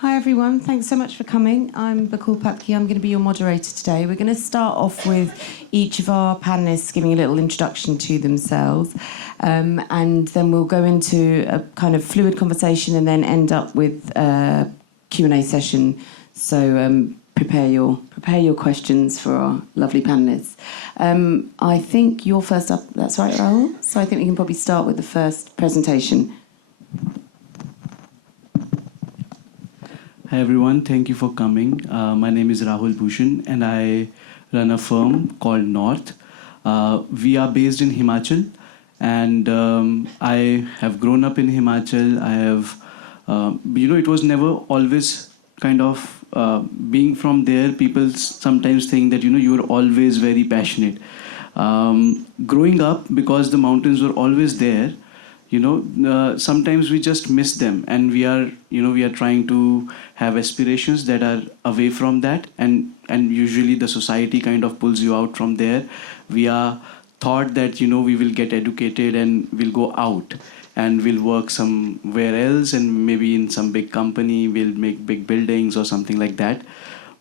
Hi everyone, thanks so much for coming. I'm Bakul Patki, I'm going to be your moderator today. We're going to start off with each of our panellists giving a little introduction to themselves, and then we'll go into a kind of fluid conversation and then end up with a Q&A session. So prepare your questions for our lovely panellists. I think you're first up, that's right, Rahul? So I think we can probably start with the first presentation. Hi everyone, thank you for coming. My name is Rahul Bhushan and I run a firm called North. We are based in Himachal and I have grown up in Himachal. I have, it was never always kind of being from there. People sometimes think that, you were always very passionate. Growing up, because the mountains were always there, sometimes we just miss them, and we are trying to have aspirations that are away from that, and usually the society kind of pulls you out from there. We are thought that we will get educated and we'll go out and we'll work somewhere else, and maybe in some big company we'll make big buildings or something like that.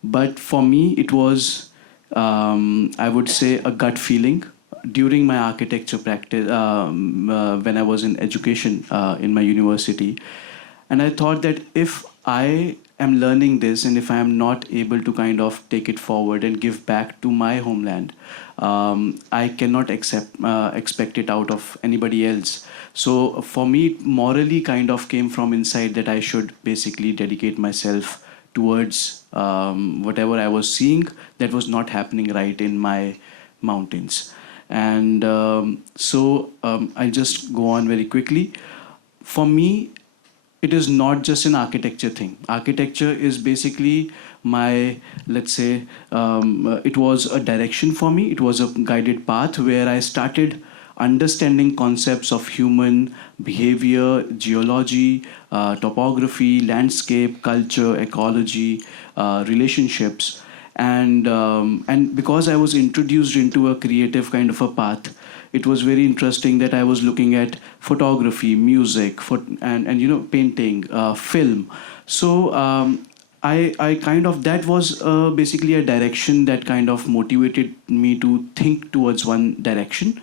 But for me it was I would say a gut feeling during my architecture practice, when I was in education in my university. And I thought that if I am learning this and if I am not able to kind of take it forward and give back to my homeland, I cannot expect it out of anybody else. So for me, it morally kind of came from inside that I should basically dedicate myself towards whatever I was seeing that was not happening right in my mountains. And I'll just go on very quickly. For me, it is not just an architecture thing. Architecture is basically my, let's say, it was a direction for me. It was a guided path where I started understanding concepts of human behavior, geology, topography, landscape, culture, ecology, relationships. And because I was introduced into a creative kind of a path, it was very interesting that I was looking at photography, music, and painting, film. So I kind of, that was basically a direction that kind of motivated me to think towards one direction.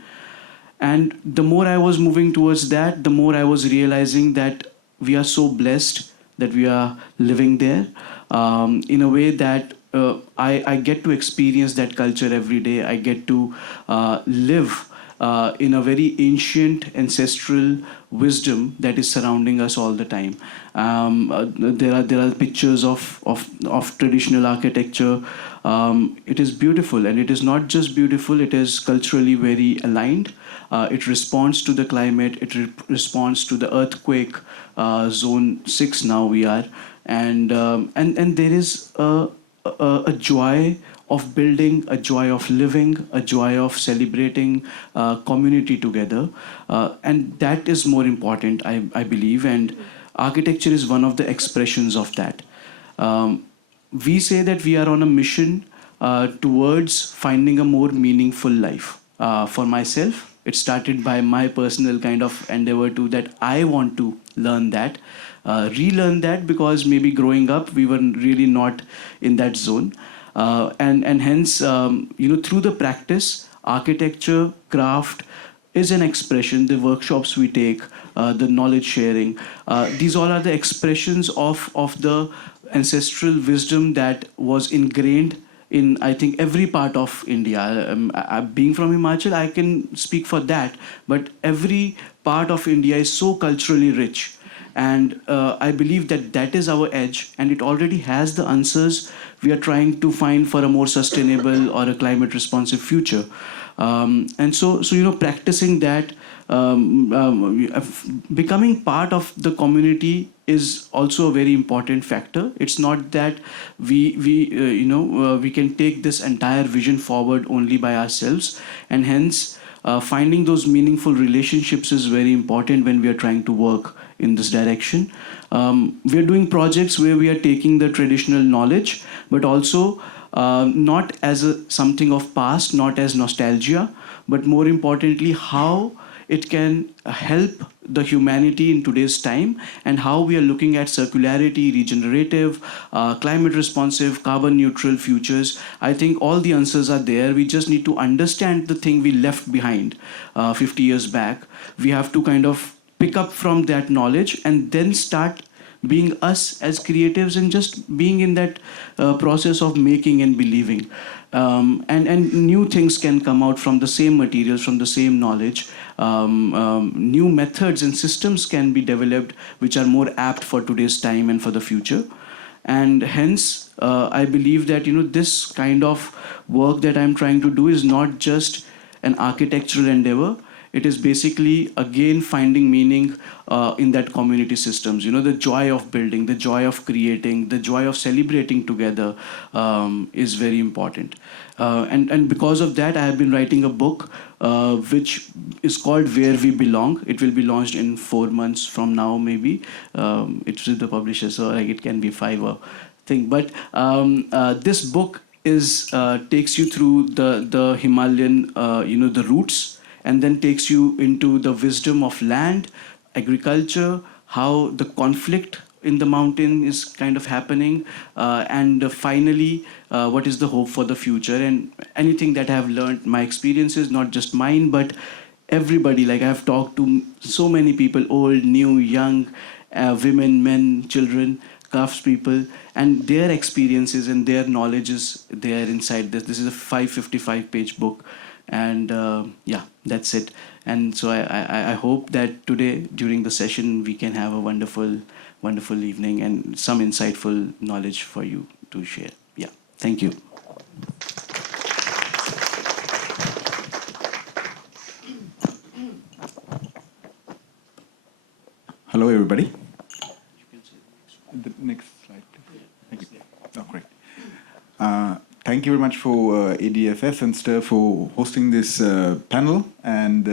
And the more I was moving towards that, the more I was realizing that we are so blessed that we are living there in a way that I get to experience that culture every day. I get to live in a very ancient ancestral wisdom that is surrounding us all the time. There are pictures of traditional architecture. It is beautiful, and it is not just beautiful, it is culturally very aligned. It responds to the climate, it responds to the earthquake zone 6 now we are. And there is a joy of building, a joy of living, a joy of celebrating community together. And that is more important, I believe. And architecture is one of the expressions of that. We say that we are on a mission towards finding a more meaningful life. For myself, it started by my personal kind of endeavor to that I want to learn that, relearn that, because maybe growing up we were really not in that zone. And hence, through the practice, architecture, craft is an expression. The workshops we take, the knowledge sharing, these all are the expressions of the ancestral wisdom that was ingrained in, I think, every part of India. Being from Himachal, I can speak for that, but every part of India is so culturally rich. And I believe that that is our edge, and it already has the answers we are trying to find for a more sustainable or a climate responsive future. And so practicing that, becoming part of the community is also a very important factor. It's not that we can take this entire vision forward only by ourselves, and hence finding those meaningful relationships is very important when we are trying to work in this direction. We are doing projects where we are taking the traditional knowledge, but also not as something of past, not as nostalgia, but more importantly, how it can help the humanity in today's time and how we are looking at circularity, regenerative, climate responsive, carbon neutral futures. I think all the answers are there. We just need to understand the thing we left behind 50 years back. We have to kind of pick up from that knowledge and then start being us as creatives and just being in that process of making and believing. And new things can come out from the same materials, from the same knowledge. New methods and systems can be developed which are more apt for today's time and for the future. And hence, I believe that this kind of work that I'm trying to do is not just an architectural endeavor. It is basically, again, finding meaning in that community systems. The joy of building, the joy of creating, the joy of celebrating together is very important. And because of that, I have been writing a book which is called Where We Belong. It will be launched in 4 months from now, maybe. It's with the publisher, so it can be 5 or thing. But this book takes you through the Himalayan, the roots, and then takes you into the wisdom of land, agriculture, how the conflict in the mountain is kind of happening, and finally, what is the hope for the future. And anything that I have learned, my experiences, not just mine, but everybody. I have talked to so many people, old, new, young, women, men, children, craftspeople, and their experiences and their knowledge is there inside this. This is a 555-page book. And that's it. And so I hope that today, during the session, we can have a wonderful, wonderful evening and some insightful knowledge for you to share. Yeah, thank you. Hello, everybody. The next slide, please. Thank you. Oh, great. Thank you very much for ADFF and STIR for hosting this panel. And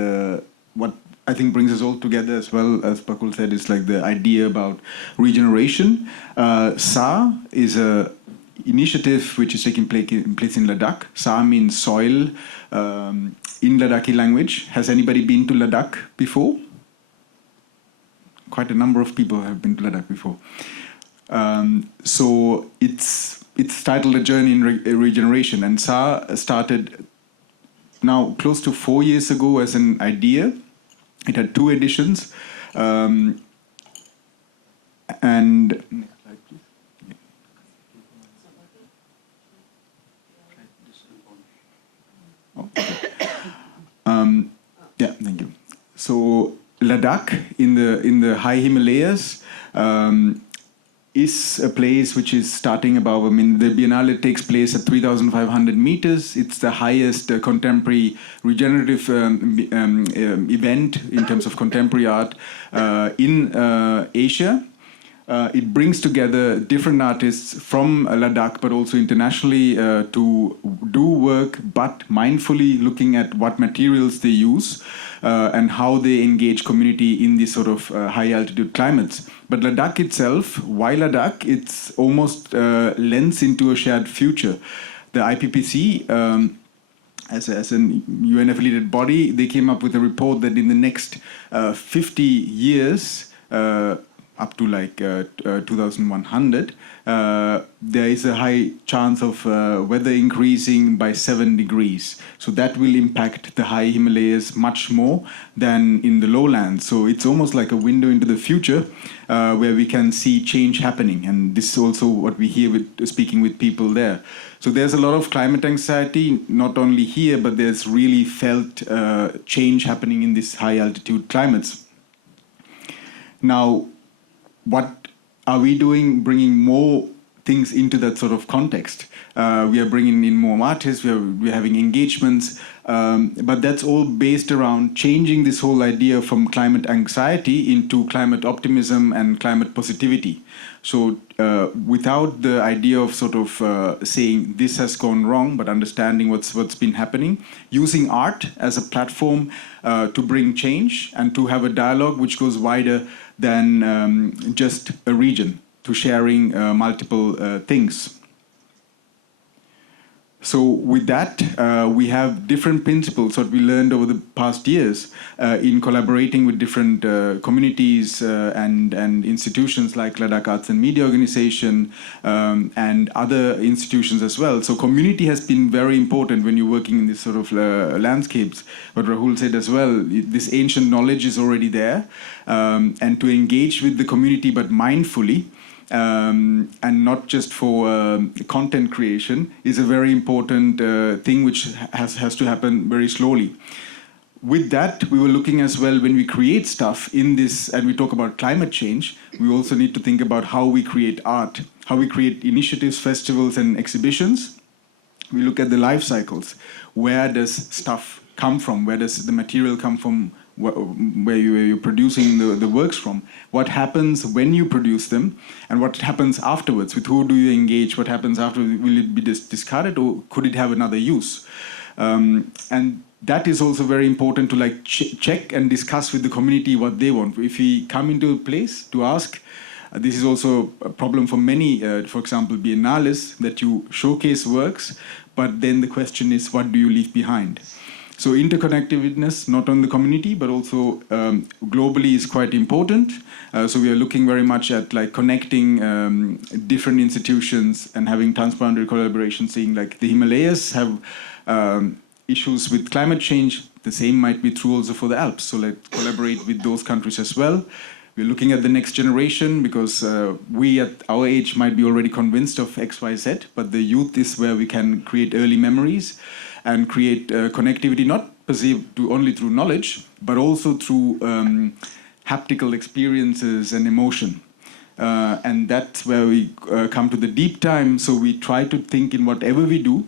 what I think brings us all together as well, as Bakul said, is the idea about regeneration. SAR is an initiative which is taking place in Ladakh. SAR means soil in Ladakhi language. Has anybody been to Ladakh before? Quite a number of people have been to Ladakh before. So it's titled A Journey in Regeneration, and SAR started now close to 4 years ago as an idea. It had 2 editions. And next slide, please. Oh, okay. Yeah, thank you. So Ladakh in the high Himalayas is a place which is starting above. The Biennale takes place at 3,500 meters. It's the highest contemporary regenerative event in terms of contemporary art in Asia. It brings together different artists from Ladakh, but also internationally to do work, but mindfully looking at what materials they use and how they engage community in these sort of high altitude climates. But Ladakh itself, why Ladakh? It's almost lends into a shared future. The IPPC, as an UN affiliated body, they came up with a report that in the next 50 years, up to 2100, there is a high chance of weather increasing by 7 degrees. So that will impact the high Himalayas much more than in the lowlands. So it's almost like a window into the future where we can see change happening. And this is also what we hear speaking with people there. So there's a lot of climate anxiety, not only here, but there's really felt change happening in these high altitude climates. Now, what are we doing, bringing more things into that sort of context? We are bringing in more artists, we're having engagements, but that's all based around changing this whole idea from climate anxiety into climate optimism and climate positivity. So without the idea of sort of saying this has gone wrong, but understanding what's been happening, using art as a platform to bring change and to have a dialogue which goes wider than just a region, to sharing multiple things. So with that, we have different principles that we learned over the past years in collaborating with different communities and institutions like Ladakh Arts and Media Organization and other institutions as well. So community has been very important when you're working in this sort of landscapes. What Rahul said as well, this ancient knowledge is already there. And to engage with the community but mindfully, and not just for content creation is a very important thing which has to happen very slowly. With that, we were looking as well when we create stuff in this, and we talk about climate change, we also need to think about how we create art, how we create initiatives, festivals, and exhibitions. We look at the life cycles. Where does stuff come from? Where does the material come from? Where you're producing the works from, what happens when you produce them, and what happens afterwards. With who do you engage? What happens after? Will it be discarded, or could it have another use? And that is also very important to like check and discuss with the community what they want. If we come into a place to ask, this is also a problem for many, for example, biennales, that you showcase works, but then the question is, what do you leave behind? So interconnectedness, not on the community, but also globally is quite important. So we are looking very much at like connecting different institutions and having transboundary collaboration, seeing like the Himalayas have issues with climate change. The same might be true also for the Alps. So let's collaborate with those countries as well. We're looking at the next generation because we at our age might be already convinced of X, Y, Z, but the youth is where we can create early memories and create connectivity, not perceived only through knowledge, but also through haptical experiences and emotion. And that's where we come to the deep time. So we try to think in whatever we do,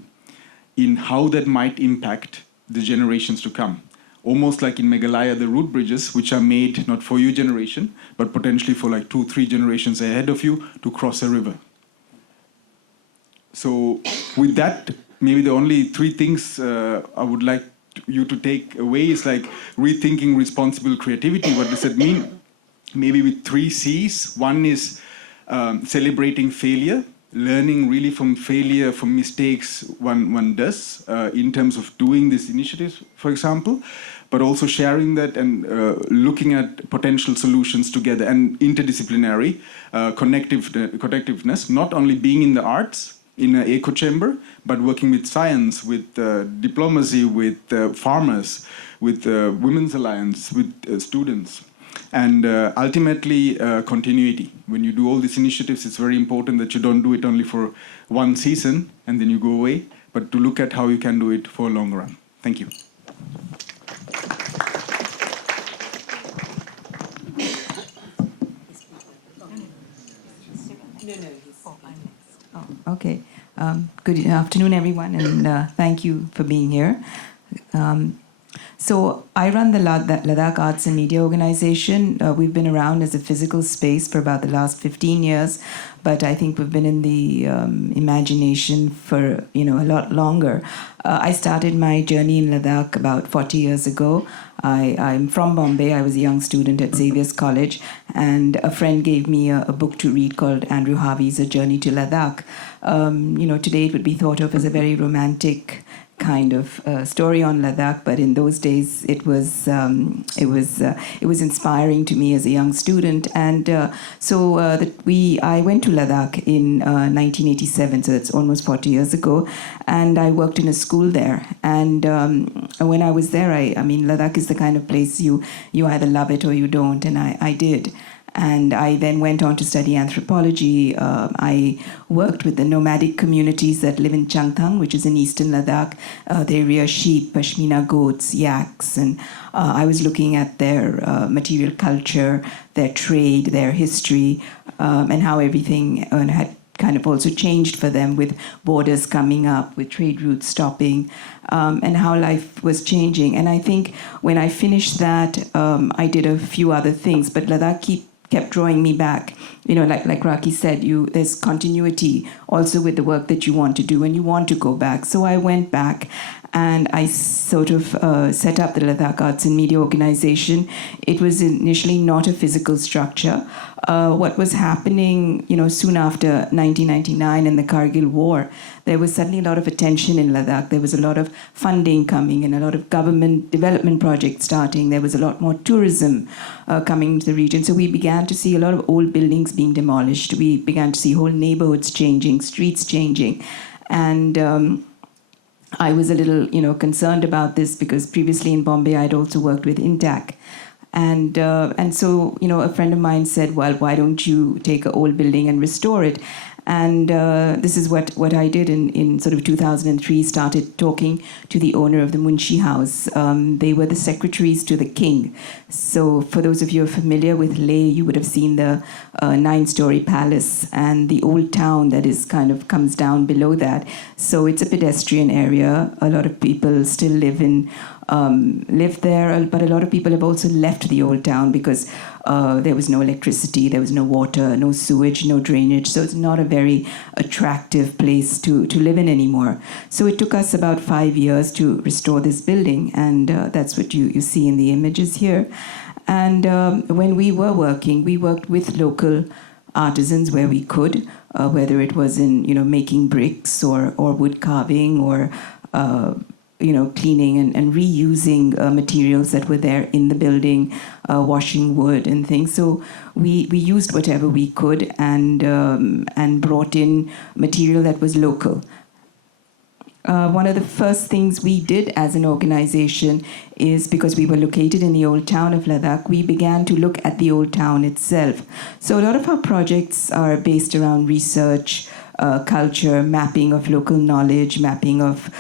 in how that might impact the generations to come. Almost like in Meghalaya, the root bridges, which are made not for your generation, but potentially for like 2-3 generations ahead of you to cross a river. So with that, maybe the only 3 things I would like you to take away is like rethinking responsible creativity. What does it mean? Maybe with 3 C's. One is celebrating failure, learning really from failure, from mistakes one does in terms of doing these initiatives, for example, but also sharing that and looking at potential solutions together and interdisciplinary connectiveness, not only being in the arts, in an echo chamber, but working with science, with diplomacy, with farmers, with Women's Alliance, with students. And ultimately, continuity. When you do all these initiatives, it's very important that you don't do it only for one season and then you go away, but to look at how you can do it for a long run. Thank you. Okay. Good afternoon, everyone, and thank you for being here. So I run the Ladakh Arts and Media Organization. We've been around as a physical space for about the last 15 years, but I think we've been in the imagination for a lot longer. I started my journey in Ladakh about 40 years ago. I'm from Bombay. I was a young student at Xavier's College, and a friend gave me a book to read called Andrew Harvey's A Journey to Ladakh. Today it would be thought of as a very romantic kind of story on Ladakh, but in those days it was inspiring to me as a young student, and I went to Ladakh in 1987, so that's almost 40 years ago, and I worked in a school there. And when I was there, I mean, Ladakh is the kind of place you either love it or you don't, and I did. And I then went on to study anthropology. I worked with the nomadic communities that live in Changthang, which is in eastern Ladakh. They rear sheep, pashmina goats, yaks, and I was looking at their material culture, their trade, their history, and how everything had kind of also changed for them with borders coming up, with trade routes stopping, and how life was changing. And I think when I finished that, I did a few other things, but Ladakh kept drawing me back. Like Raki said, there's continuity also with the work that you want to do, and you want to go back. So I went back, and I sort of set up the Ladakh Arts and Media Organization. It was initially not a physical structure. What was happening, soon after 1999 and the Kargil War, there was suddenly a lot of attention in Ladakh. There was a lot of funding coming and a lot of government development projects starting. There was a lot more tourism coming to the region. So we began to see a lot of old buildings being demolished. We began to see whole neighborhoods changing, streets changing. And I was a little, concerned about this because previously in Bombay, I'd also worked with Intac. And so, a friend of mine said, well, why don't you take an old building and restore it? And this is what I did in sort of 2003, started talking to the owner of the Munshi House. They were the secretaries to the king. So for those of you who are familiar with Leh, you would have seen the 9-story palace and the old town that is kind of comes down below that. So it's a pedestrian area. A lot of people still live there, but a lot of people have also left the old town because there was no electricity, there was no water, no sewage, no drainage. So it's not a very attractive place to live in anymore. So it took us about 5 years to restore this building, and that's what you see in the images here. And when we were working, we worked with local artisans where we could, whether it was in making bricks or wood carving or cleaning and reusing materials that were there in the building, washing wood and things. So we used whatever we could and brought in material that was local. One of the first things we did as an organization is, because we were located in the old town of Ladakh, we began to look at the old town itself. So a lot of our projects are based around research, culture, mapping of local knowledge, mapping of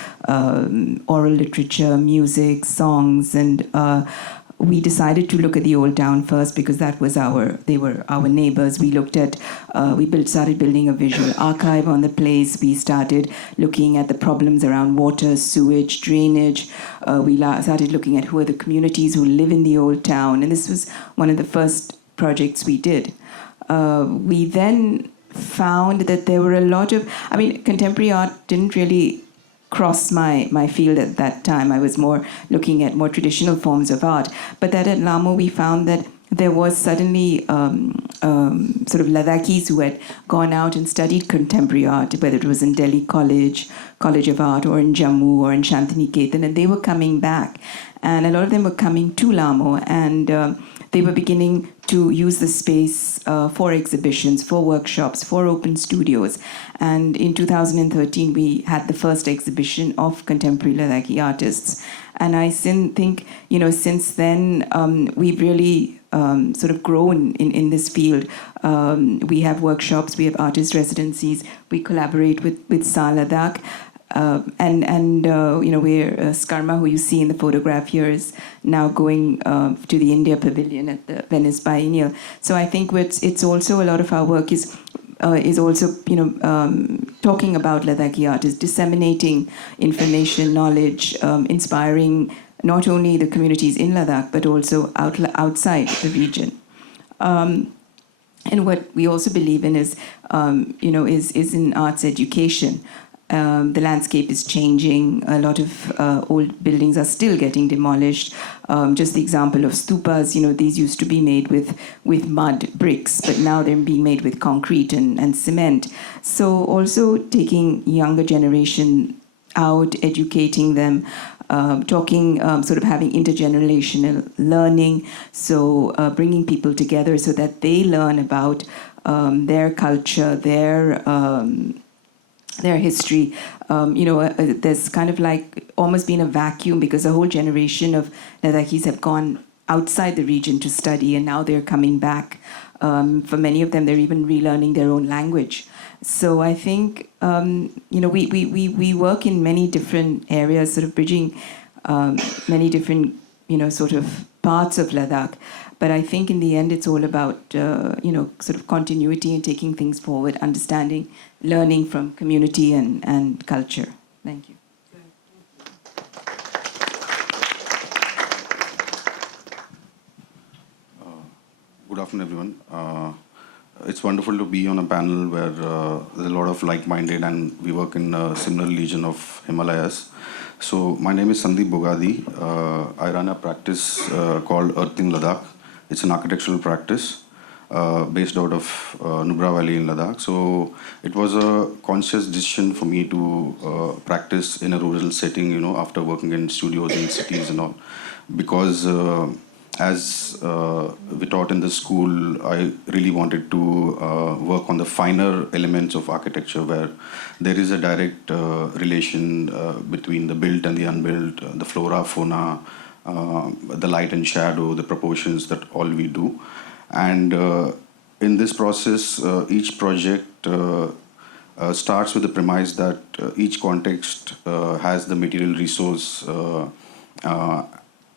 oral literature, music, songs, and we decided to look at the old town first because they were our neighbors. We looked at, started building a visual archive on the place. We started looking at the problems around water, sewage, drainage. We started looking at who are the communities who live in the old town, and this was one of the first projects we did. We then found that there were a lot of, contemporary art didn't really cross my field at that time. I was more looking at more traditional forms of art. But that at Lamo, we found that there was suddenly sort of Ladakhis who had gone out and studied contemporary art, whether it was in Delhi College of Art, or in Jammu, or in Shantiniketan, and they were coming back. And a lot of them were coming to Lamo, and they were beginning to use the space for exhibitions, for workshops, for open studios. And in 2013, we had the first exhibition of contemporary Ladakhi artists. And I think, since then, we've really sort of grown in this field. We have workshops, we have artist residencies, we collaborate with Sa Ladakh. We're Skarma, who you see in the photograph here, is now going to the India Pavilion at the Venice Biennial. So I think it's also a lot of our work is also talking about Ladakhi artists, disseminating information, knowledge, inspiring not only the communities in Ladakh but also outside the region. And what we also believe in is in arts education. The landscape is changing. A lot of old buildings are still getting demolished. Just the example of stupas, these used to be made with mud bricks, but now they're being made with concrete and cement. So also taking younger generation out, educating them, talking, sort of having intergenerational learning, so bringing people together so that they learn about their culture, their history. There's kind of like almost been a vacuum because a whole generation of Ladakhis have gone outside the region to study, and now they're coming back. For many of them, they're even relearning their own language. So I think we work in many different areas, sort of bridging many different sort of parts of Ladakh. But I think in the end, it's all about sort of continuity and taking things forward, understanding, learning from community and culture. Thank you. Good afternoon, everyone. It's wonderful to be on a panel where there's a lot of like-minded, and we work in a similar region of Himalayas. So my name is Sandeep Bogadhi. I run a practice called Earthling Ladakh. It's an architectural practice based out of Nubra Valley in Ladakh. So it was a conscious decision for me to practice in a rural setting, after working in studios in cities and all. Because as we taught in the school, I really wanted to work on the finer elements of architecture where there is a direct relation between the built and the unbuilt, the flora, fauna, the light and shadow, the proportions, that all we do. And in this process, each project starts with the premise that each context has the material resource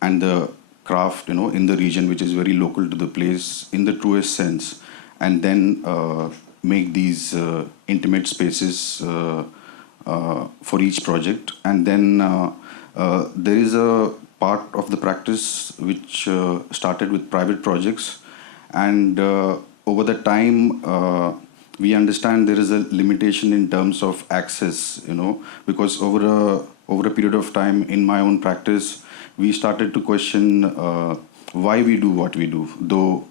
and the craft, in the region, which is very local to the place in the truest sense, and then make these intimate spaces for each project. And then there is a part of the practice which started with private projects, and over the time we understand there is a limitation in terms of access, because over a period of time in my own practice, we started to question why we do what we do, though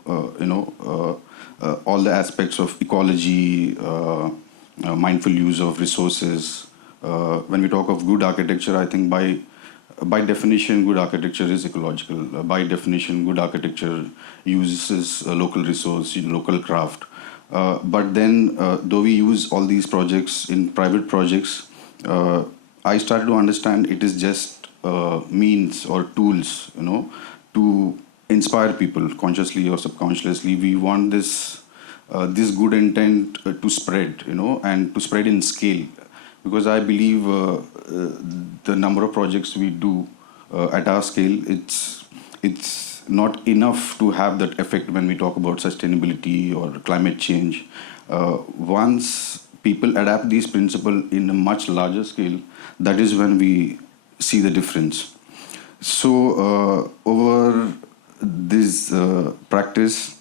all the aspects of ecology, mindful use of resources. When we talk of good architecture, I think by definition, good architecture is ecological. By definition, good architecture uses a local resource, local craft. But then, though we use all these projects in private projects, I started to understand it is just means or tools, to inspire people consciously or subconsciously. We want this good intent to spread, and to spread in scale. Because I believe the number of projects we do at our scale, it's not enough to have that effect when we talk about sustainability or climate change. Once people adapt these principles in a much larger scale, that is when we see the difference. So over this practice,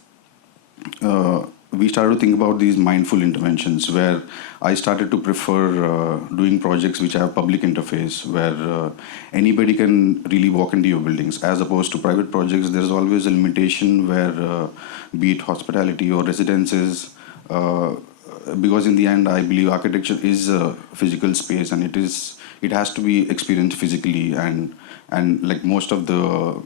we started to think about these mindful interventions, where I started to prefer doing projects which have public interface, where anybody can really walk into your buildings, as opposed to private projects. There's always a limitation where, be it hospitality or residences, because in the end, I believe architecture is a physical space, and it has to be experienced physically, and like most of the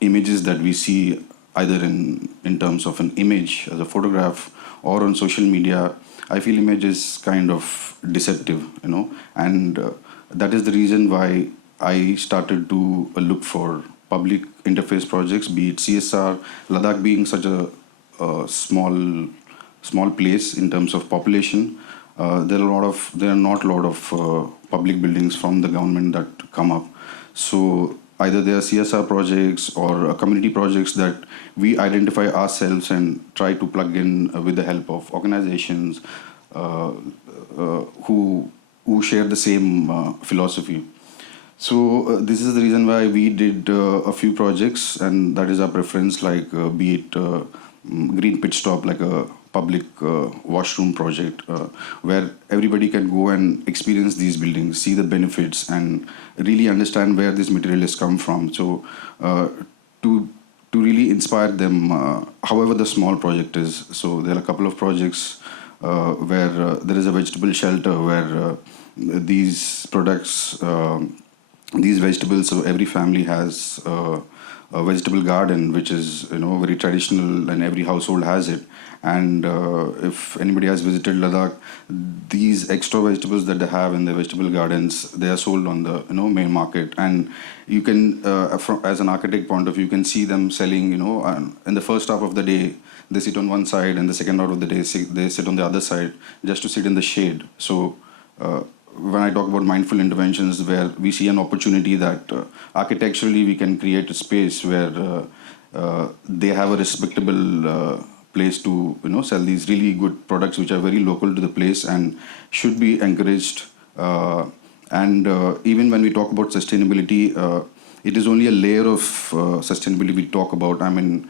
images that we see, either in terms of an image as a photograph or on social media, I feel image is kind of deceptive, and that is the reason why I started to look for public interface projects, be it CSR, Ladakh being such a small place in terms of population. There are not a lot of public buildings from the government that come up. So either they are CSR projects or community projects that we identify ourselves and try to plug in with the help of organizations who share the same philosophy. So this is the reason why we did a few projects, and that is our preference, like be it Green Pit Stop, like a public washroom project, where everybody can go and experience these buildings, see the benefits, and really understand where this material has come from. So to really inspire them, however the small project is. So there are a couple of projects where there is a vegetable shelter, where these products, these vegetables, so every family has a vegetable garden, which is very traditional, and every household has it. And if anybody has visited Ladakh, these extra vegetables that they have in the vegetable gardens, they are sold on the main market, and you can, as an architect point of view, you can see them selling. In the first half of the day, they sit on one side, and the second half of the day, they sit on the other side, just to sit in the shade. So when I talk about mindful interventions, where we see an opportunity that architecturally we can create a space where they have a respectable place to sell these really good products which are very local to the place and should be encouraged. And even when we talk about sustainability, it is only a layer of sustainability we talk about. I mean,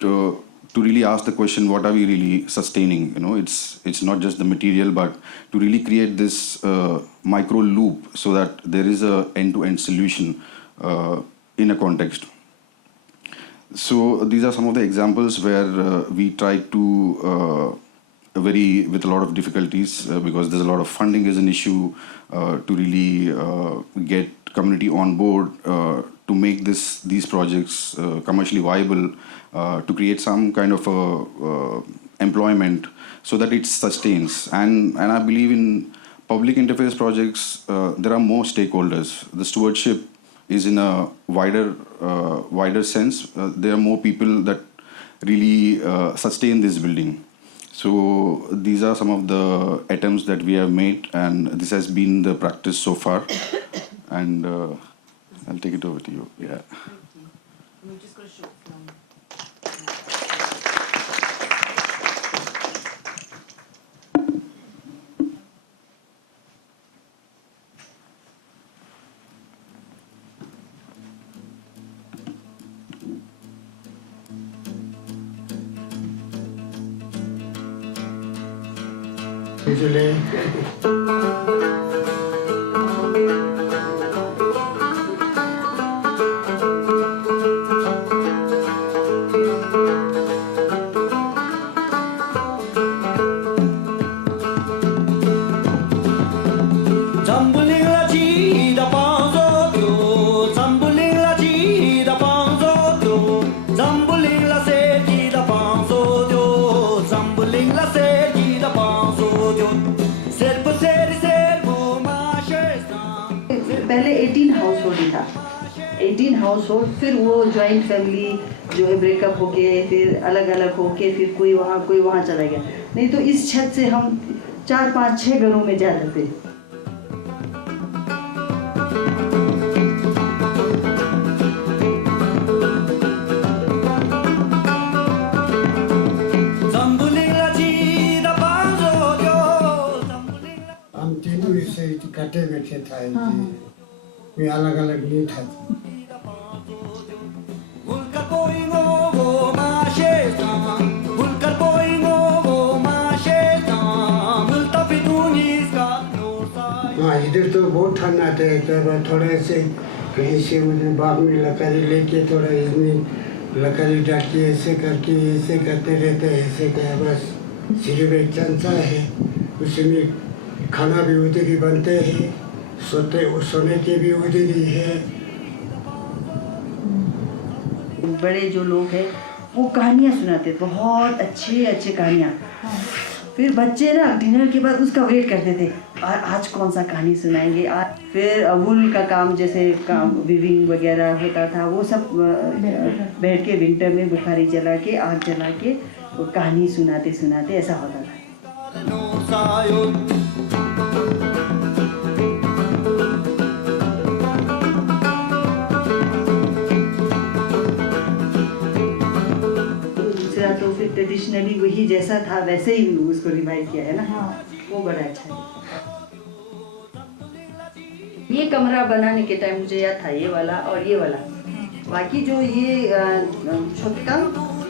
to to really ask the question, what are we really sustaining? It's not just the material, but to really create this micro loop so that there is a end-to-end solution in a context. So these are some of the examples where we try to with a lot of difficulties because there's a lot of funding is an issue to really get community on board to make these projects commercially viable, to create some kind of employment so that it sustains. And I believe in public interface projects, there are more stakeholders. The stewardship is in a wider sense. There are more people that really sustain this building. So these are some of the attempts that we have made, and this has been the practice so far. And I'll take it over to you. Yeah. We've just got a short film. Usually. पहले 18 house hold था, 18 house hold, फिर वो joint family जो है breakup होके फिर अलग अलग होके फिर कोई वहाँ चला गया। नहीं तो इस छत से हम 4, 5, 6 घरों में जाते थे। हम तीनों इसे इकट्ठे बैठे थे, कोई अलग अलग नहीं था। हाँ, इधर तो बहुत ठंड आता है, तो थोड़ा से कहीं से मुझे बाग में लकड़ी लेके थोड़ा इसमें लकड़ी डाल के ऐसे करते रहते हैं, ऐसे क्या बस सिर्फ एक चंचा है, उसमें खाना भी उधर ही बनते हैं, सोने के भी उधर ही है। बड़े जो लोग हैं वो कहानियाँ सुनाते, बहुत अच्छे कहानियाँ। फिर बच्चे ना डिनर के बाद उसका वेट करते थे, आज कौन सा कहानी सुनाएंगे आज। फिर वूल का काम जैसे काम वीविंग वगैरह होता था, वो सब बैठ के विंटर में बुखारी जला के आग जला के वो कहानी सुनाते ऐसा होता था। दूसरा तो फिर ट्रेडिशनली वही जैसा था वैसे ही उसको रिवाइव किया है ना। वो बड़ा अच्छा है। ये कमरा बनाने के टाइम मुझे याद था, ये वाला और ये वाला। बाकी जो ये छोटा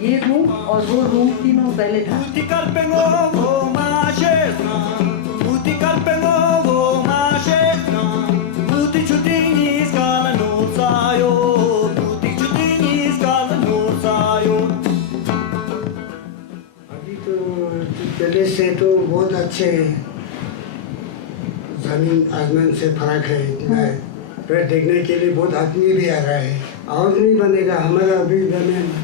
ये रूम और वो रूम तीनों पहले था। अभी तो पहले से तो बहुत अच्छे हैं, जमीन आसमान से फर्क है इतना है। फिर देखने के लिए बहुत आदमी भी आ रहा है, और नहीं बनेगा हमारा भी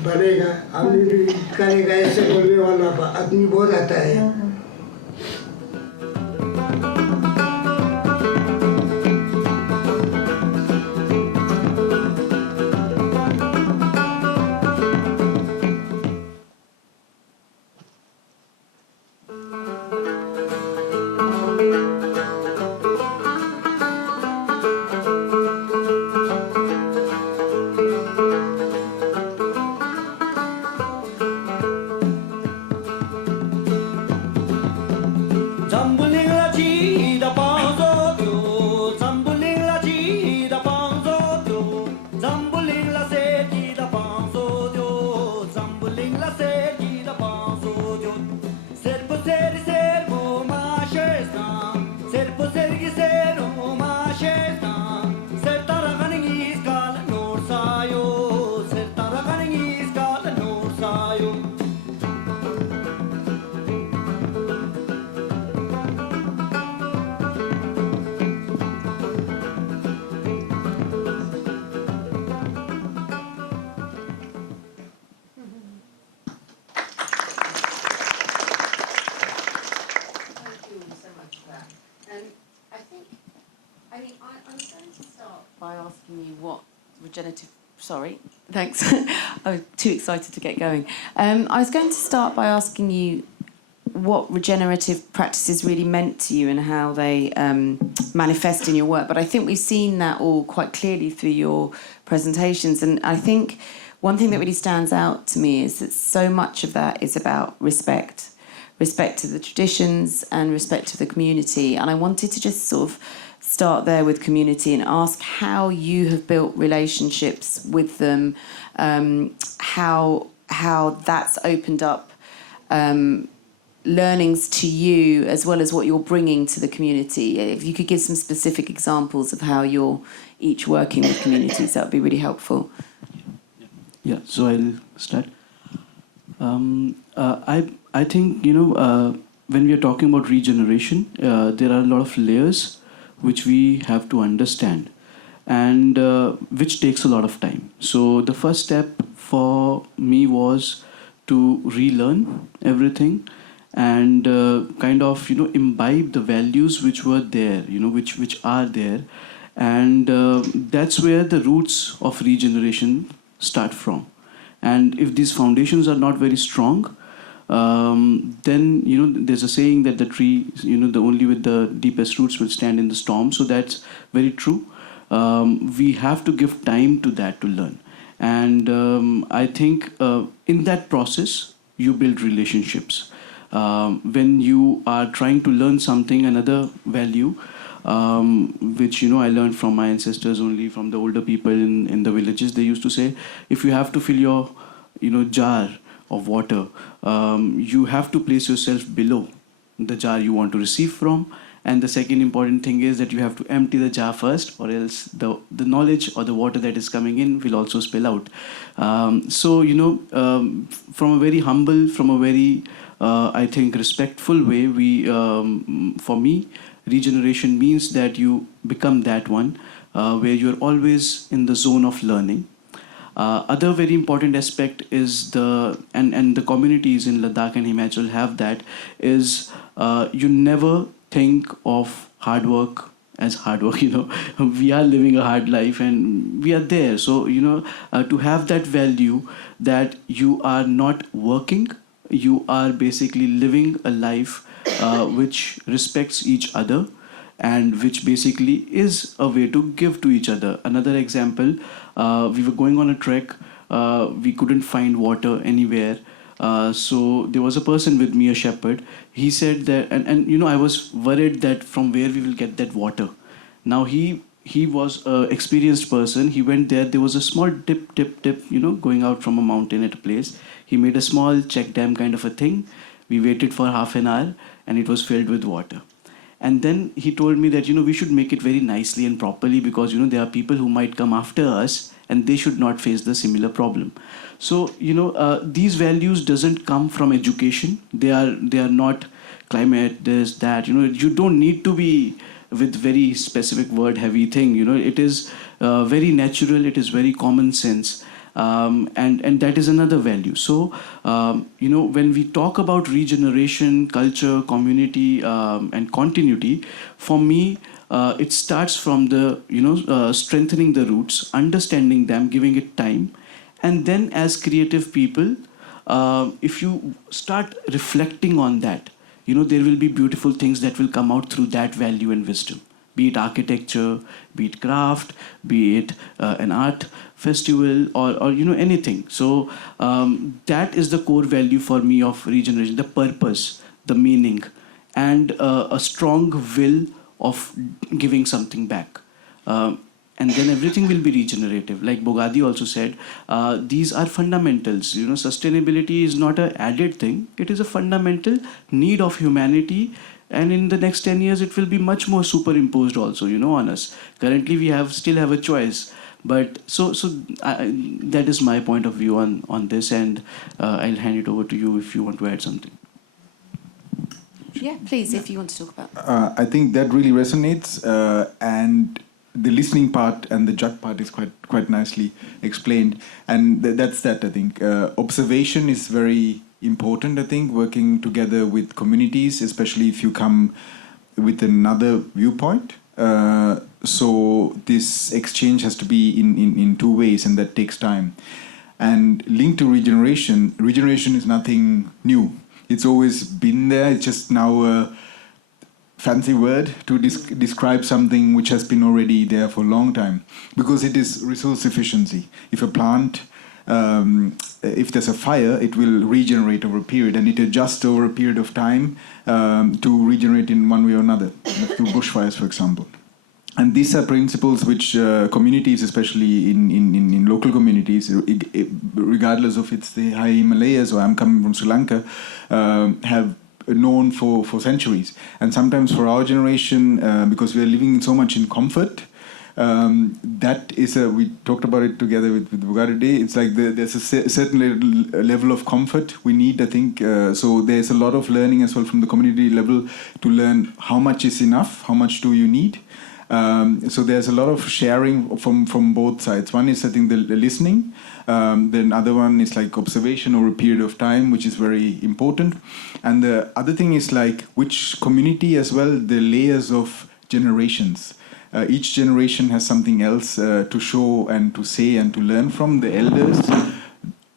बनेगा, आदमी भी करेगा, ऐसे बोलने वाला आदमी बहुत आता है। asking you what regenerative... Sorry, thanks. I was too excited to get going. I was going to start by asking you what regenerative practices really meant to you and how they manifest in your work. But I think we've seen that all quite clearly through your presentations. And I think one thing that really stands out to me is that so much of that is about respect. Respect to the traditions and respect to the community. And I wanted to just sort of start there with community and ask how you have built relationships with them, how that's opened up learnings to you as well as what you're bringing to the community. If you could give some specific examples of how you're each working with communities, that would be really helpful. Yeah, so I'll start. I think, when we are talking about regeneration, there are a lot of layers which we have to understand and which takes a lot of time. So the first step for me was to relearn everything and imbibe the values which were there, which are there. And that's where the roots of regeneration start from. And if these foundations are not very strong, then there's a saying that the tree, the only with the deepest roots will stand in the storm. So that's very true. We have to give time to that to learn. And I think in that process, you build relationships. When you are trying to learn something, another value, which I learned from my ancestors, only from the older people in the villages. They used to say, if you have to fill your jar of water, you have to place yourself below the jar you want to receive from. And the second important thing is that you have to empty the jar first, or else the knowledge or the water that is coming in will also spill out. From a very humble, from a very I think respectful way, for me, regeneration means that you become that one where you're always in the zone of learning. Other very important aspect is and the communities in Ladakh and Himachal have that, is you never think of hard work as hard work. We are living a hard life and we are there. So, to have that value that you are not working, you are basically living a life which respects each other and which basically is a way to give to each other. Another example, we were going on a trek, we couldn't find water anywhere. So there was a person with me, a shepherd. He said that, and I was worried that from where we will get that water. Now he was an experienced person. He went there was a small tip, going out from a mountain at a place. He made a small check dam kind of a thing. We waited for half an hour and it was filled with water. And then he told me that, we should make it very nicely and properly because, there are people who might come after us and they should not face the similar problem. So, these values doesn't come from education. They are not climate, this, that. You don't need to be with very specific word heavy thing. It is very natural. It is very common sense. And that is another value. So, when we talk about regeneration, culture, community, and continuity, for me, it starts from the, strengthening the roots, understanding them, giving it time. And then as creative people, if you start reflecting on that, there will be beautiful things that will come out through that value and wisdom. Be it architecture, be it craft, be it an art festival, or anything. So that is the core value for me of regeneration: the purpose, the meaning, and a strong will of giving something back. And then everything will be regenerative. Like Bogadhi also said, these are fundamentals. Sustainability is not an added thing. It is a fundamental need of humanity. And in the next 10 years, it will be much more superimposed also, on us. Currently, we still have a choice. But that is my point of view on this. And I'll hand it over to you if you want to add something. Yeah, please, if you want to talk about. I think that really resonates. And the listening part and the judge part is quite nicely explained. And that's that, I think. Observation is very important, I think, working together with communities, especially if you come with another viewpoint. So this exchange has to be in two ways, and that takes time. And linked to regeneration, regeneration is nothing new. It's always been there. It's just now a fancy word to describe something which has been already there for a long time, because it is resource efficiency. If a plant, if there's a fire, it will regenerate over a period, and it adjusts over a period of time to regenerate in one way or another, through bushfires, for example. And these are principles which communities, especially in local communities, regardless of it's the high Himalayas or I'm coming from Sri Lanka, have known for centuries. And sometimes for our generation, because we are living so much in comfort, that is we talked about it together with Bogadhi. It's like there's a certain level of comfort we need, I think. So there's a lot of learning as well from the community level to learn how much is enough, how much do you need. So there's a lot of sharing from both sides. One is, I think, the listening. Then other one is like observation over a period of time, which is very important. And the other thing is like which community as well, the layers of generations. Each generation has something else to show and to say and to learn from the elders.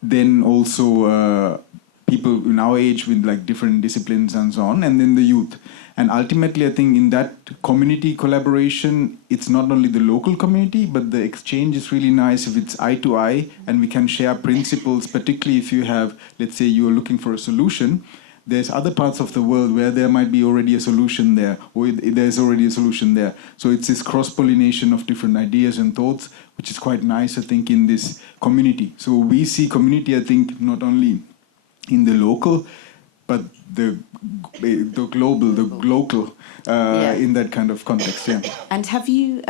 Then also people in our age with like different disciplines and so on, and then the youth. And ultimately, I think in that community collaboration, it's not only the local community, but the exchange is really nice if it's eye to eye and we can share principles, particularly if you have, let's say you're looking for a solution. There's other parts of the world where there might be already a solution there, or there's already a solution there. So it's this cross-pollination of different ideas and thoughts, which is quite nice, I think, in this community. So we see community, I think, not only in the local, but the global, the local, in that kind of context. Yeah. And have you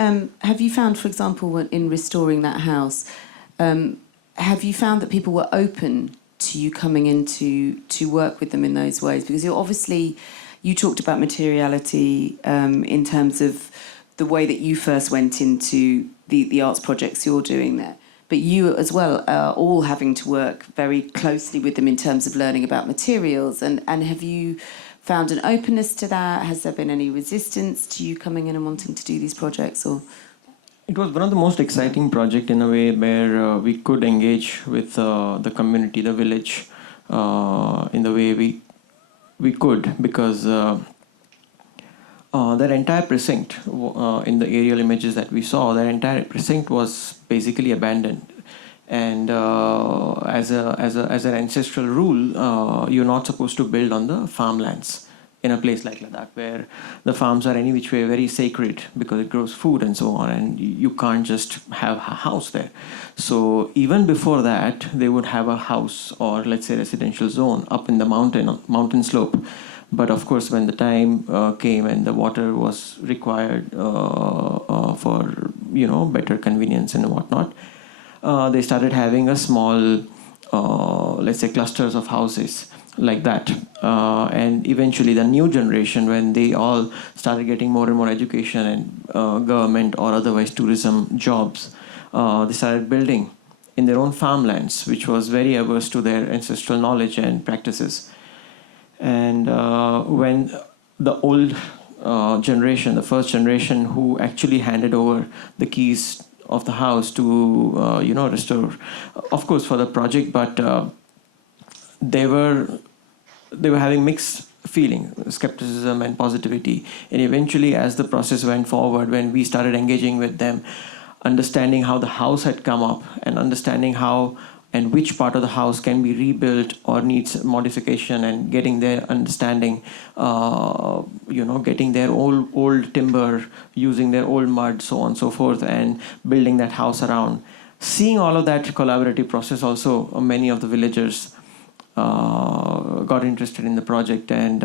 found, for example, in restoring that house, have you found that people were open to you coming in to work with them in those ways? Because you talked about materiality in terms of the way that you first went into the arts projects you're doing there. But you as well are all having to work very closely with them in terms of learning about materials. And have you found an openness to that? Has there been any resistance to you coming in and wanting to do these projects? Or it was one of the most exciting projects in a way where we could engage with the community, the village, in the way we could, because their entire precinct, in the aerial images that we saw, their entire precinct was basically abandoned. And as an ancestral rule, you're not supposed to build on the farmlands in a place like Ladakh, where the farms are any which way very sacred because it grows food and so on, and you can't just have a house there. So even before that, they would have a house or let's say residential zone up in the mountain slope. But of course, when the time came and the water was required for better convenience and whatnot, they started having a small, let's say, clusters of houses like that. And eventually, the new generation, when they all started getting more and more education and government or otherwise tourism jobs, they started building in their own farmlands, which was very averse to their ancestral knowledge and practices. And when the old generation, the first generation who actually handed over the keys of the house to, restore, of course, for the project, but they were having mixed feeling, skepticism and positivity. And eventually, as the process went forward, when we started engaging with them, understanding how the house had come up and understanding how and which part of the house can be rebuilt or needs modification, and getting their understanding, getting their old timber, using their old mud, so on and so forth, and building that house around. Seeing all of that collaborative process also, many of the villagers got interested in the project, and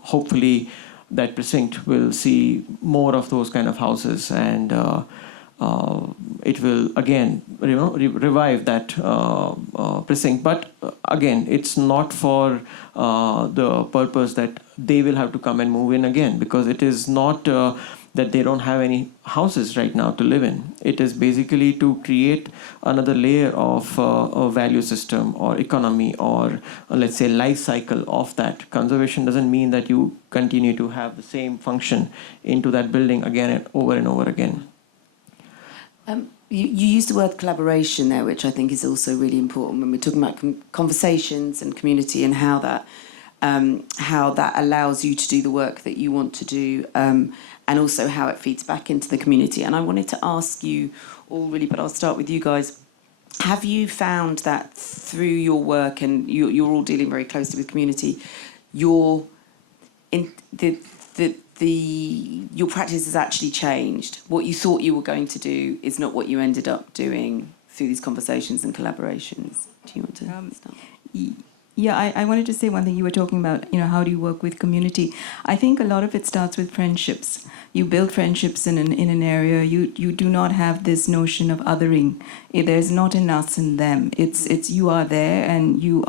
hopefully that precinct will see more of those kind of houses, and it will again revive that precinct. But again, it's not for the purpose that they will have to come and move in again, because it is not the that they don't have any houses right now to live in. It is basically to create another layer of a value system or economy or let's say life cycle of that. Conservation doesn't mean that you continue to have the same function into that building again and over again. You used the word collaboration there, which I think is also really important when we're talking about conversations and community and how that allows you to do the work that you want to do, and also how it feeds back into the community. And I wanted to ask you all really, but I'll start with you guys. Have you found that through your work, and you're all dealing very closely with community, your practice has actually changed? What you thought you were going to do is not what you ended up doing through these conversations and collaborations. Do you want to start? Yeah, I wanted to say one thing. You were talking about, how do you work with community? I think a lot of it starts with friendships. You build friendships in an area. You do not have this notion of othering. There's not an us and them. It's you are there and you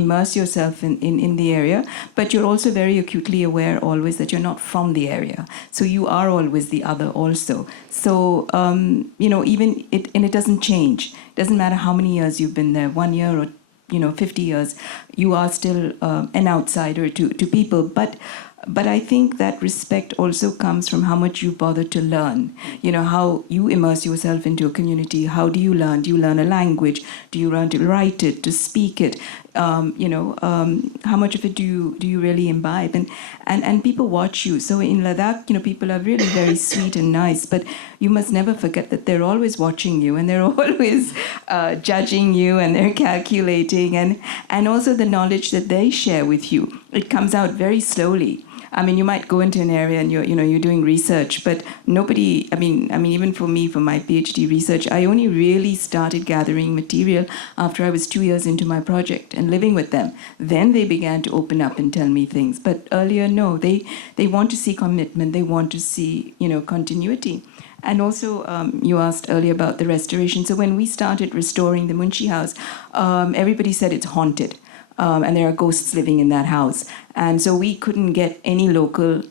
immerse yourself in the area, but you're also very acutely aware always that you're not from the area. So you are always the other also. So, even it doesn't change. It doesn't matter how many years you've been there, 1 year or 50 years, you are still an outsider to people. But I think that respect also comes from how much you bother to learn. How you immerse yourself into a community. How do you learn? Do you learn a language? Do you learn to write it, to speak it? How much of it do you really imbibe? And people watch you. So in Ladakh, people are really very sweet and nice, but you must never forget that they're always watching you and they're always judging you and they're calculating, and also the knowledge that they share with you. It comes out very slowly. I mean, you might go into an area and you're doing research, but nobody. I mean, even for me, for my PhD research, I only really started gathering material after I was 2 years into my project and living with them. Then they began to open up and tell me things. But earlier, no. They want to see commitment. They want to see continuity. And also, you asked earlier about the restoration. So when we started restoring the Munshi house, everybody said it's haunted. And there are ghosts living in that house. And so we couldn't get any local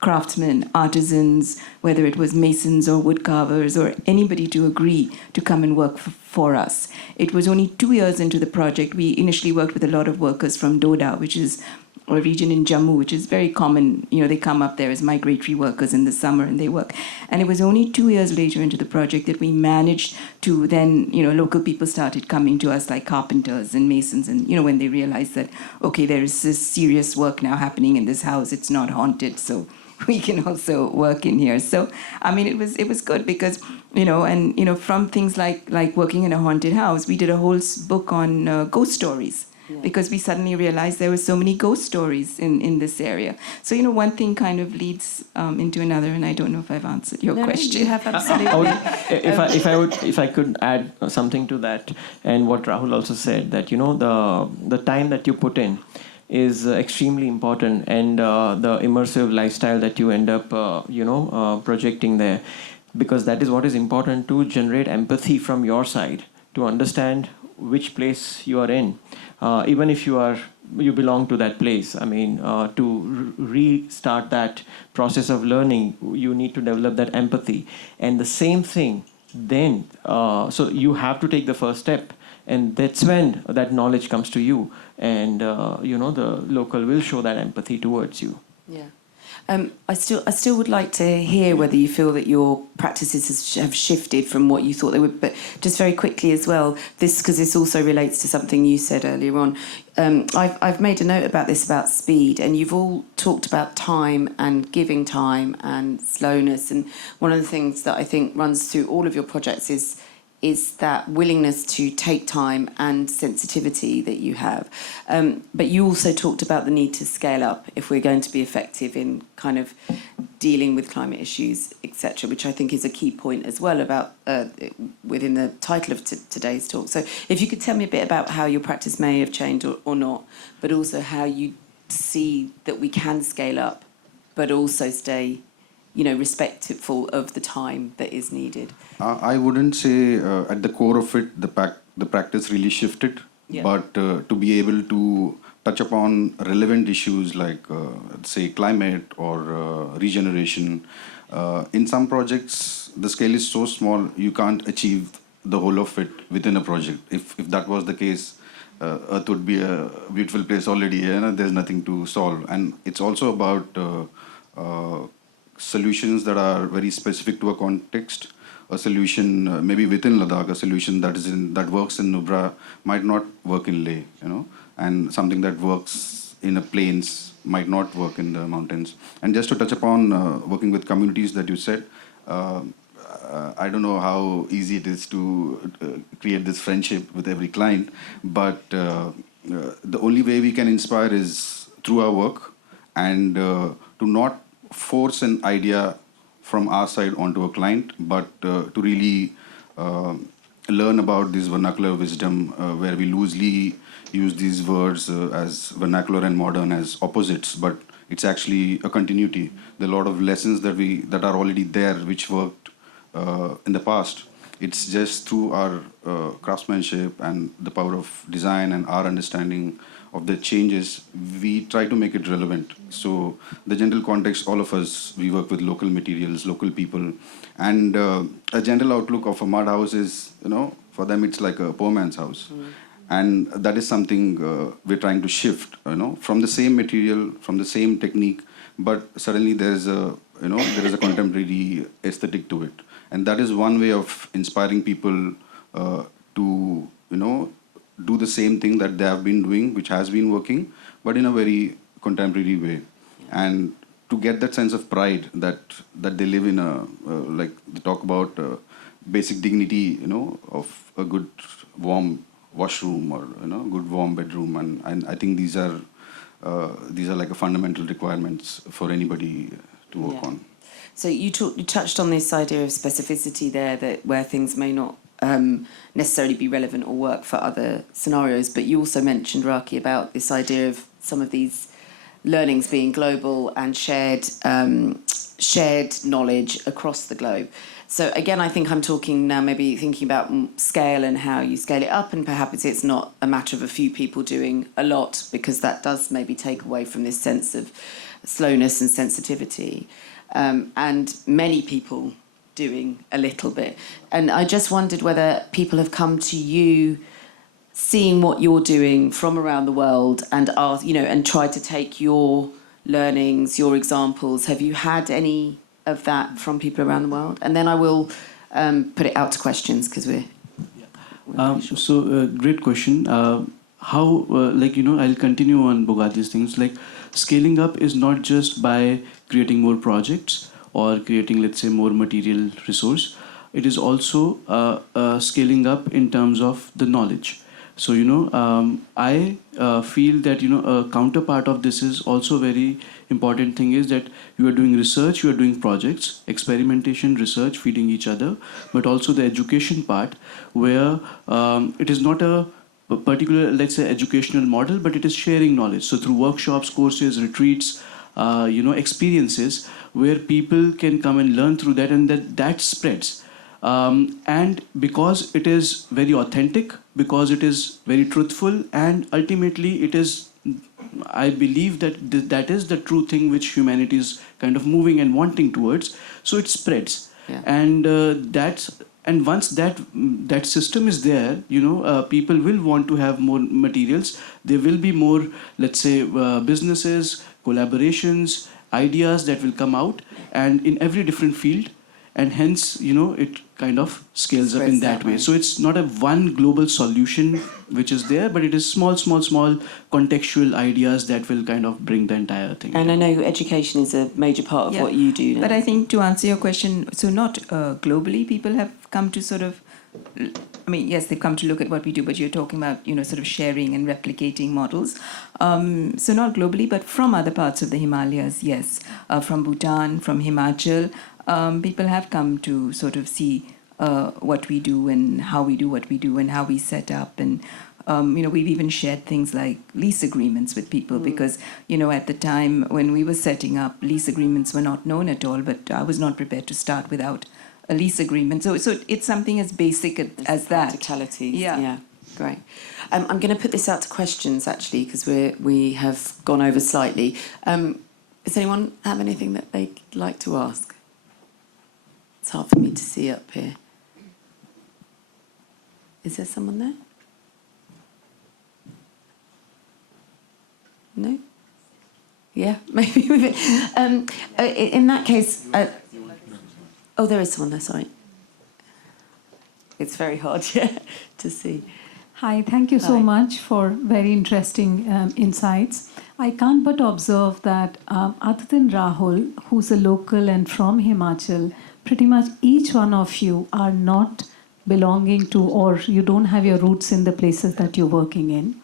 craftsmen, artisans, whether it was masons or woodcarvers or anybody to agree to come and work for us. It was only 2 years into the project. We initially worked with a lot of workers from Doda, which is a region in Jammu, which is very common. They come up there as migratory workers in the summer and they work. And it was only 2 years later into the project that we managed to then, local people started coming to us like carpenters and masons. And, when they realized that, okay, there is this serious work now happening in this house, it's not haunted, so we can also work in here. So, I mean, it was good because, from things like working in a haunted house, we did a whole book on ghost stories. Yeah. Because we suddenly realized there were so many ghost stories in this area. So, one thing kind of leads into another, and I don't know if I've answered your question. You have absolutely. If I could add something to that, and what Rahul also said, that, the time that you put in is extremely important, and the immersive lifestyle that you end up, projecting there, because that is what is important to generate empathy from your side, to understand which place you are in. Even if you belong to that place, I mean, to restart that process of learning, you need to develop that empathy. And the same thing then, so you have to take the first step, and that's when that knowledge comes to you, and the local will show that empathy towards you. Yeah. I still would like to hear whether you feel that your practices have shifted from what you thought they would. But just very quickly as well, because this also relates to something you said earlier on. I've made a note about speed, and you've all talked about time and giving time and slowness. And one of the things that I think runs through all of your projects is that willingness to take time and sensitivity that you have. But you also talked about the need to scale up if we're going to be effective in kind of dealing with climate issues, etc., which I think is a key point as well about within the title of today's talk. So if you could tell me a bit about how your practice may have changed or not, but also how you see that we can scale up, but also stay respectful of the time that is needed. I wouldn't say at the core of it, the practice really shifted, yeah. But to be able to touch upon relevant issues like, say, climate or regeneration. In some projects, the scale is so small, you can't achieve the whole of it within a project. If that was the case, Earth would be a beautiful place already. There's nothing to solve. And it's also about solutions that are very specific to a context. A solution maybe within Ladakh, a solution that works in Nubra might not work in Leh, and something that works in the plains might not work in the mountains. And just to touch upon working with communities that you said, I don't know how easy it is to create this friendship with every client, but the only way we can inspire is through our work, and to not force an idea from our side onto a client, but to really learn about this vernacular wisdom where we loosely use these words as vernacular and modern as opposites, but it's actually a continuity. There are a lot of lessons that are already there which worked in the past. It's just through our craftsmanship and the power of design and our understanding of the changes, we try to make it relevant. So the general context, all of us, we work with local materials, local people, and a general outlook of a mud house is, for them it's like a poor man's house. And that is something we're trying to shift, from the same material, from the same technique, but suddenly there is a contemporary aesthetic to it. And that is one way of inspiring people to, do the same thing that they have been doing, which has been working, but in a very contemporary way. And to get that sense of pride that they live in like they talk about basic dignity, of a good warm washroom or, good warm bedroom. And I think these are like a fundamental requirements for anybody to work on. So you touched on this idea of specificity there, that where things may not necessarily be relevant or work for other scenarios, but you also mentioned, Raki, about this idea of some of these learnings being global and shared knowledge across the globe. So again, I think I'm talking now maybe thinking about scale and how you scale it up, and perhaps it's not a matter of a few people doing a lot, because that does maybe take away from this sense of slowness and sensitivity, and many people doing a little bit. And I just wondered whether people have come to you seeing what you're doing from around the world and are, and try to take your learnings, your examples. Have you had any of that from people around the world? And then I will put it out to questions, because we're great question. How, I'll continue on Bogadhi's things. Like, scaling up is not just by creating more projects or creating, let's say, more material resource. It is also scaling up in terms of the knowledge. So, I feel that, a counterpart of this is also very important thing is that you are doing research, you are doing projects, experimentation, research, feeding each other, but also the education part where it is not a particular, let's say, educational model, but it is sharing knowledge. So through workshops, courses, retreats, experiences where people can come and learn through that, and that spreads. And because it is very authentic, because it is very truthful, and ultimately it is, I believe that that is the true thing which humanity is kind of moving and wanting towards. So it spreads. Yeah. And once that system is there, people will want to have more materials. There will be more, let's say, businesses, collaborations, ideas that will come out, and in every different field, and hence, it kind of scales up in that way. So it's not a one global solution which is there, but it is small contextual ideas that will kind of bring the entire thing. And I know education is a major part of what you do now. But I think to answer your question, so not globally, people have come to sort of, yes, they've come to look at what we do, but you're talking about, sort of sharing and replicating models. So not globally, but from other parts of the Himalayas, yes. From Bhutan, from Himachal, people have come to sort of see what we do and how we do what we do and how we set up. And, we've even shared things like lease agreements with people because, at the time when we were setting up, lease agreements were not known at all, but I was not prepared to start without a lease agreement. So it's something as basic as that. Practicality. Yeah. Great. I'm going to put this out to questions, actually, because we have gone over slightly. Does anyone have anything that they'd like to ask? It's hard for me to see up here. Is there someone there? No? Yeah, maybe. In that case... oh, there is someone there, sorry. It's very hard, yeah, to see. Hi, thank you so Hi. much for very interesting insights. I can't but observe that other than Rahul, who's a local and from Himachal, pretty much each one of you are not belonging to, or you don't have your roots in the places that you're working in.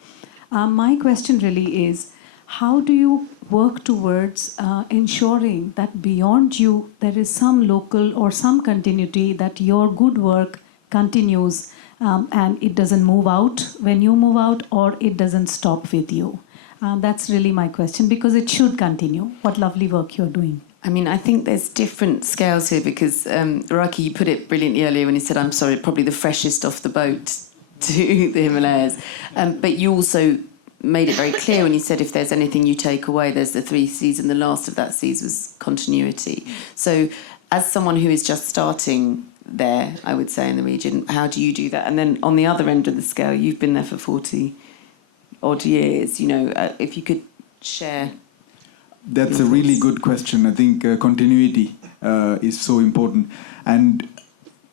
My question really is, how do you work towards ensuring that beyond you there is some local or some continuity, that your good work continues and it doesn't move out when you move out, or it doesn't stop with you? That's really my question, because it should continue. What lovely work you're doing. I mean, I think there's different scales here, because Raki, you put it brilliantly earlier when you said, I'm sorry, probably the freshest off the boat to the Himalayas. But you also made it very clear when you said if there's anything you take away, there's the 3 C's, and the last of that C's was continuity. So as someone who is just starting there, I would say, in the region, how do you do that? And then on the other end of the scale, you've been there for 40-odd years, you know, if you could share... That's a really good question. I think continuity is so important. And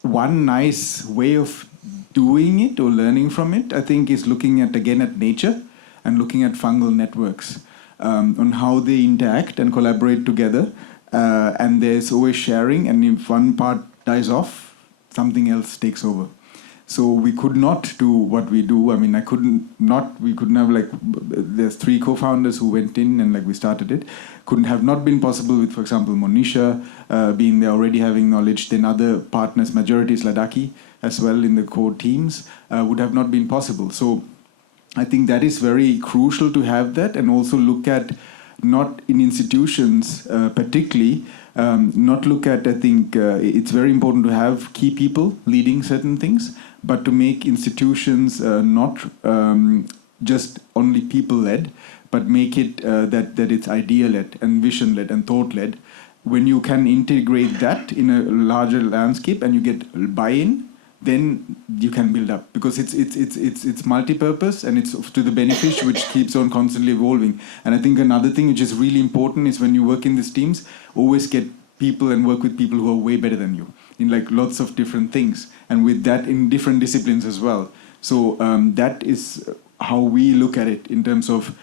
one nice way of doing it or learning from it, I think, is looking at nature and looking at fungal networks on how they interact and collaborate together. And there's always sharing, and if one part dies off, something else takes over. So we could not do what we do. I mean, we couldn't have, like, there's 3 co-founders who went in and, like, we started it. Couldn't have not been possible with, for example, Monisha being there already having knowledge. Then other partners, majority is Ladakhi as well in the core teams, would have not been possible. So I think that is very crucial to have that, and also look at, not in institutions particularly, not look at, I think it's very important to have key people leading certain things, but to make institutions not just only people-led, but make it that it's idea-led and vision-led and thought-led. When you can integrate that in a larger landscape and you get buy-in, then you can build up, because it's multi-purpose and it's to the benefit, which keeps on constantly evolving. And I think another thing which is really important is, when you work in these teams, always get people and work with people who are way better than you in, like, lots of different things, and with that in different disciplines as well. So that is how we look at it in terms of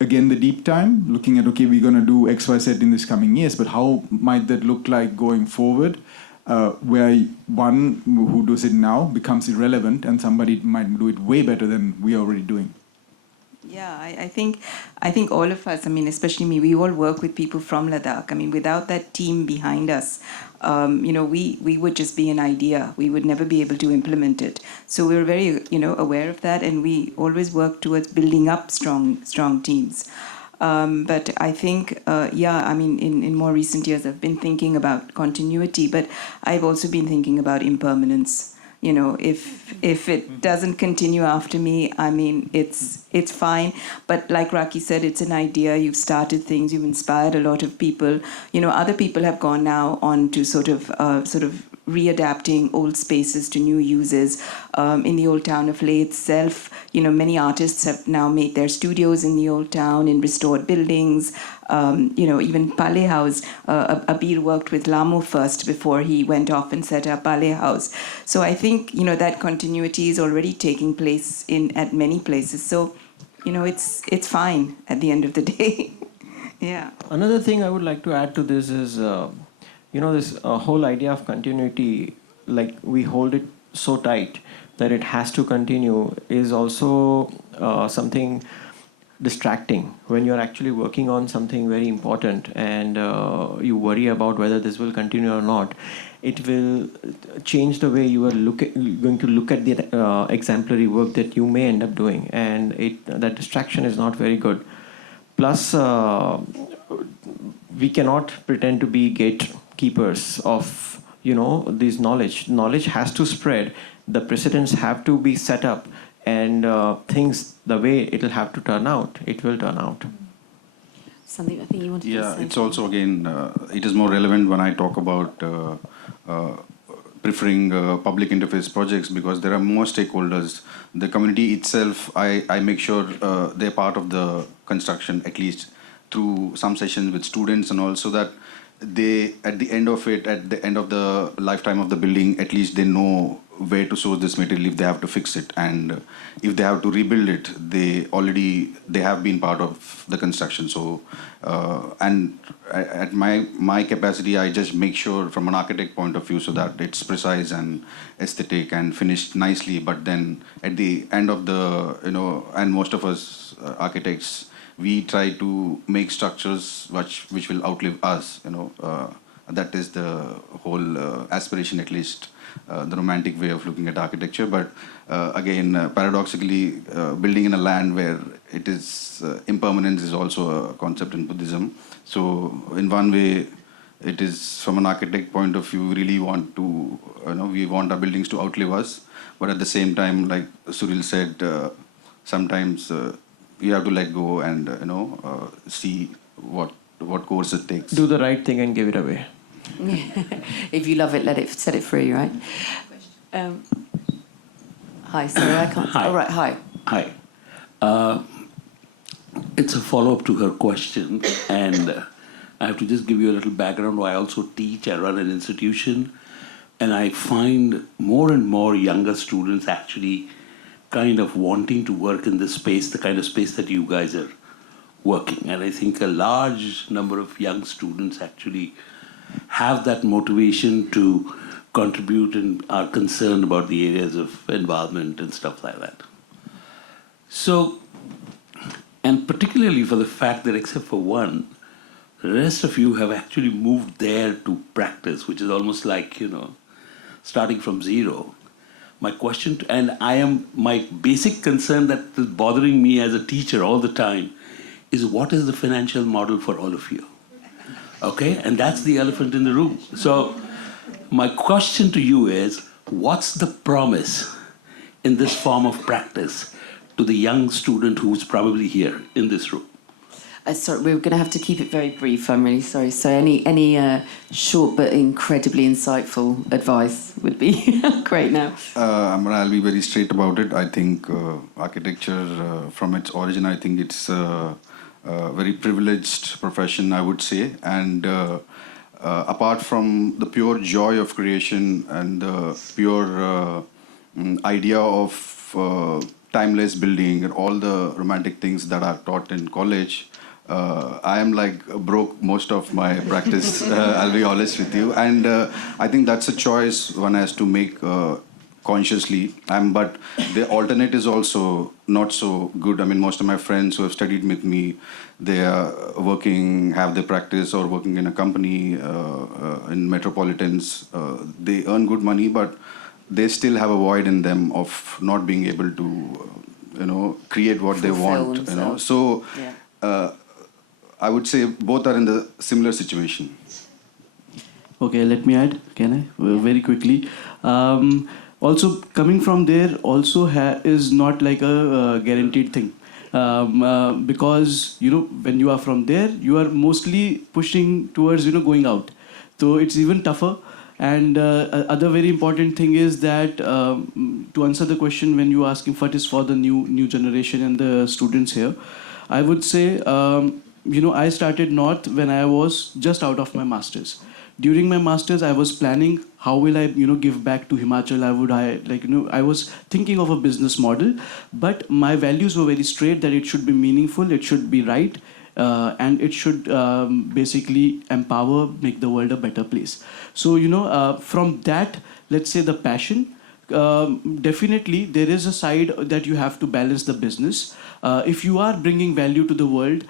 again, the deep time, looking at, okay, we're going to do X, Y, Z in this coming years, but how might that look like going forward? Where one who does it now becomes irrelevant, and somebody might do it way better than we are already doing. Yeah, I think all of us, I mean, especially me, we all work with people from Ladakh. I mean, without that team behind us, we would just be an idea. We would never be able to implement it. So we're very, aware of that, and we always work towards building up strong teams. But I think, in more recent years, I've been thinking about continuity, but I've also been thinking about impermanence. If it doesn't continue after me, I mean, it's fine. But like Raki said, it's an idea. You've started things. You've inspired a lot of people. Other people have gone now on to sort of readapting old spaces to new uses. In the old town of Leh itself, many artists have now made their studios in the old town in restored buildings. Even Palais House, Abir worked with Lamo first before he went off and set up Palais House. So I think, that continuity is already taking place at many places. So, it's fine at the end of the day. Yeah. Another thing I would like to add to this is, this whole idea of continuity, like we hold it so tight that it has to continue, is also something distracting when you're actually working on something very important, and you worry about whether this will continue or not. It will change the way you are going to look at the exemplary work that you may end up doing, and that distraction is not very good. Plus, we cannot pretend to be gatekeepers of this knowledge. Knowledge has to spread, the precedents have to be set up, and things, the way it will have to turn out, it will turn out. Sandeep, I think you wanted to say It's also, again, it is more relevant when I talk about preferring public interface projects, because there are more stakeholders. The community itself, I make sure they're part of the construction, at least through some sessions with students, and also that they, at the end of it, at the end of the lifetime of the building, at least they know where to source this material if they have to fix it, and if they have to rebuild it, they have been part of the construction. So and at my capacity, I just make sure from an architect point of view so that it's precise and aesthetic and finished nicely. But then at the end of the, and most of us architects, we try to make structures which will outlive us. That is the whole aspiration, at least the romantic way of looking at architecture. But again, paradoxically, building in a land where it is impermanence is also a concept in Buddhism. So in one way, it is from an architect point of view, we really want to, we want our buildings to outlive us. But at the same time, like Suril said, sometimes you have to let go and see what course it takes. Do the right thing and give it away. If you love it, set it free, right? Hi, sorry, I can't. Hi. Oh, right, hi. Hi. It's a follow-up to her question, and I have to just give you a little background. I also teach, I run an institution, and I find more and more younger students actually kind of wanting to work in this space, the kind of space that you guys are working. And I think a large number of young students actually have that motivation to contribute and are concerned about the areas of environment and stuff like that. So, and particularly for the fact that except for one, the rest of you have actually moved there to practice, which is almost like, starting from zero. My question, my basic concern that is bothering me as a teacher all the time is, what is the financial model for all of you? Okay, and that's the elephant in the room. So my question to you is, what's the promise in this form of practice to the young student who's probably here in this room? Sorry, we're going to have to keep it very brief. I'm really sorry. So any short but incredibly insightful advice would be great now. I'll be very straight about it. I think architecture, from its origin, I think it's a very privileged profession, I would say. And apart from the pure joy of creation and the pure idea of timeless building and all the romantic things that are taught in college, I am like broke most of my practice, I'll be honest with you. And I think that's a choice one has to make consciously. But the alternate is also not so good. I mean, most of my friends who have studied with me, they are working, have their practice or working in a company in metropolitans. They earn good money, but they still have a void in them of not being able to, create what they want. Themselves. So. Yeah. I would say both are in the similar situation. Okay, let me add, can I? Very quickly. Also, coming from there also is not like a guaranteed thing. Because, when you are from there, you are mostly pushing towards, going out. So it's even tougher. And other very important thing is that to answer the question when you are asking what is for the new generation and the students here, I would say, I started North when I was just out of my master's. During my master's, I was planning how will I, give back to Himachal. I was thinking of a business model, but my values were very straight that it should be meaningful, it should be right, and it should basically empower, make the world a better place. So, from that, let's say the passion, definitely there is a side that you have to balance the business. If you are bringing value to the world,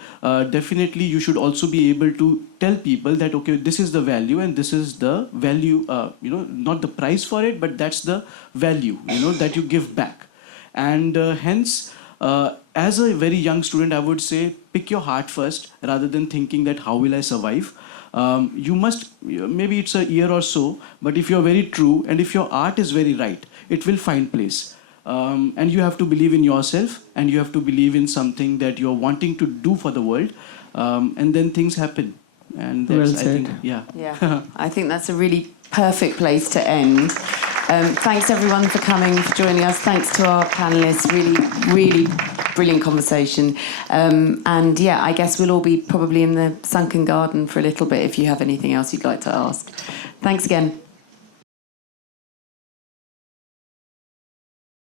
definitely you should also be able to tell people that, okay, this is the value and this is the value, not the price for it, but that's the value, that you give back. And hence, as a very young student, I would say pick your heart first rather than thinking that how will I survive. You must, maybe it's a year or so, but if you're very true and if your art is very right, it will find place. And you have to believe in yourself, and you have to believe in something that you're wanting to do for the world, and then things happen. And that's, Well said. I think, yeah. Yeah, I think that's a really perfect place to end. Thanks everyone for coming, for joining us. Thanks to our panellists. Really brilliant conversation. And yeah, I guess we'll all be probably in the sunken garden for a little bit if you have anything else you'd like to ask. Thanks again.